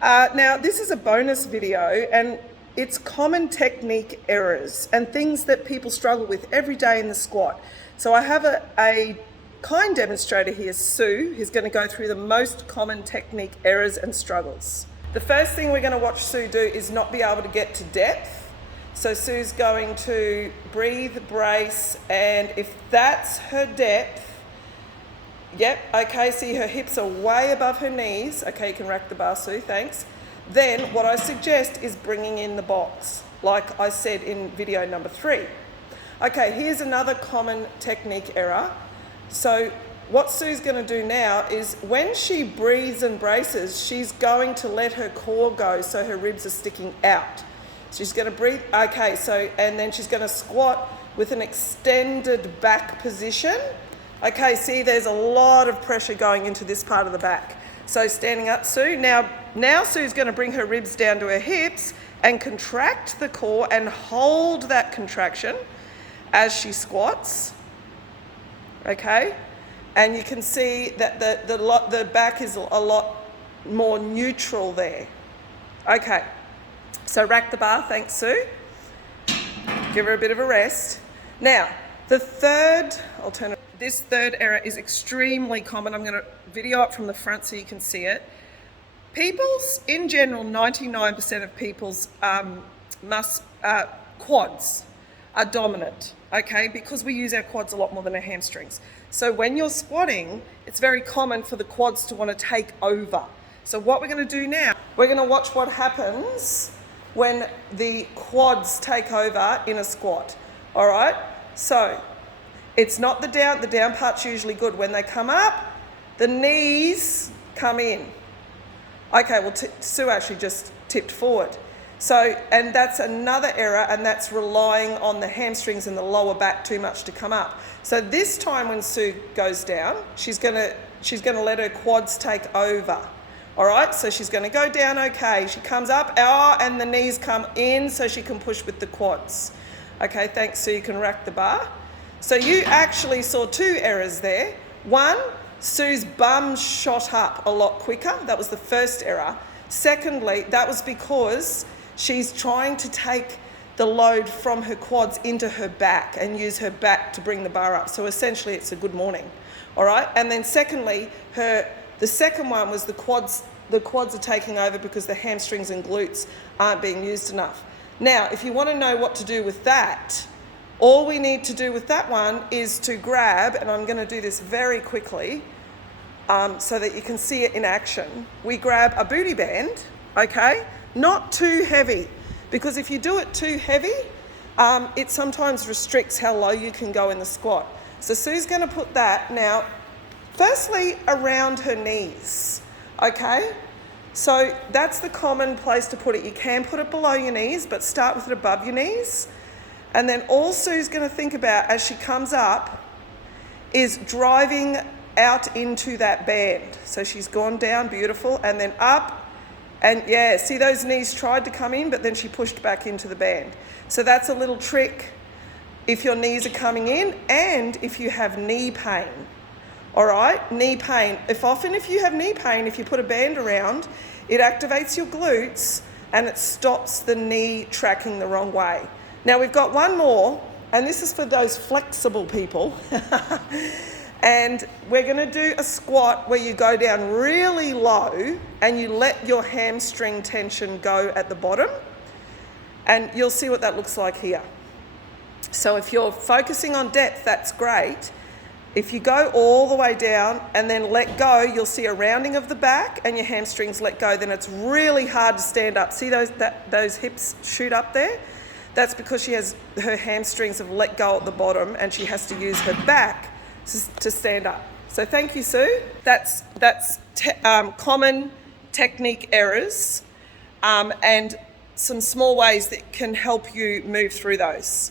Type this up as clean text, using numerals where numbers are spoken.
Now, this is a bonus video, and it's common technique errors and things that people struggle with every day in the squat. So I have a kind demonstrator here, Sue, who's going to go through the most common technique errors and struggles. The first thing we're going to watch Sue do is not be able to get to depth. So Sue's going to breathe, brace, and if that's her depth, yep, okay, see her hips are way above her knees. Okay, you can rack the bar, Sue, thanks. Then what I suggest is bringing in the box, like I said in video number 3. Okay, here's another common technique error. So what Sue's going to do now is when she breathes and braces, she's going to let her core go so her ribs are sticking out. She's going to breathe, okay, so, and then she's going to squat with an extended back position. Okay, see, there's a lot of pressure going into this part of the back. So standing up, Sue. Now Sue's going to bring her ribs down to her hips and contract the core and hold that contraction as she squats. Okay, and you can see that the back is a lot more neutral there. Okay, so rack the bar, thanks Sue. Give her a bit of a rest. Now, the third alternative. This third error is extremely common. I'm going to video it from the front so you can see it. People's, in general, 99% of people's quads are dominant, okay, because we use our quads a lot more than our hamstrings. So when you're squatting, it's very common for the quads to want to take over. So what we're going to do now, we're going to watch what happens when the quads take over in a squat. All right, so it's not the down part's usually good. When they come up, the knees come in. Okay, well, Sue actually just tipped forward. So, and that's another error, and that's relying on the hamstrings and the lower back too much to come up. So this time when Sue goes down, she's gonna let her quads take over. All right, so she's gonna go down, okay. She comes up, and the knees come in so she can push with the quads. Okay, thanks, Sue, you can rack the bar. So you actually saw 2 errors there. One, Sue's bum shot up a lot quicker. That was the first error. Secondly, that was because she's trying to take the load from her quads into her back and use her back to bring the bar up. So essentially it's a good morning. All right. And then secondly, the second one was the quads are taking over because the hamstrings and glutes aren't being used enough. Now, if you want to know what to do with that, all we need to do with that one is to grab, and I'm going to do this very quickly so that you can see it in action. We grab a booty band, okay? Not too heavy, because if you do it too heavy, it sometimes restricts how low you can go in the squat. So Sue's going to put that now, firstly, around her knees, okay? So that's the common place to put it. You can put it below your knees, but start with it above your knees. And then all Sue's going to think about as she comes up is driving out into that band. So she's gone down, beautiful, and then up. And yeah, see those knees tried to come in, but then she pushed back into the band. So that's a little trick if your knees are coming in and if you have knee pain. All right, knee pain. If you have knee pain, if you put a band around, it activates your glutes and it stops the knee tracking the wrong way. Now we've got one more, and this is for those flexible people. And we're going to do a squat where you go down really low and you let your hamstring tension go at the bottom. And you'll see what that looks like here. So if you're focusing on depth, that's great. If you go all the way down and then let go, you'll see a rounding of the back and your hamstrings let go. Then it's really hard to stand up. See those hips shoot up there? That's because her hamstrings have let go at the bottom and she has to use her back to stand up. So thank you, Sue. That's common technique errors and some small ways that can help you move through those.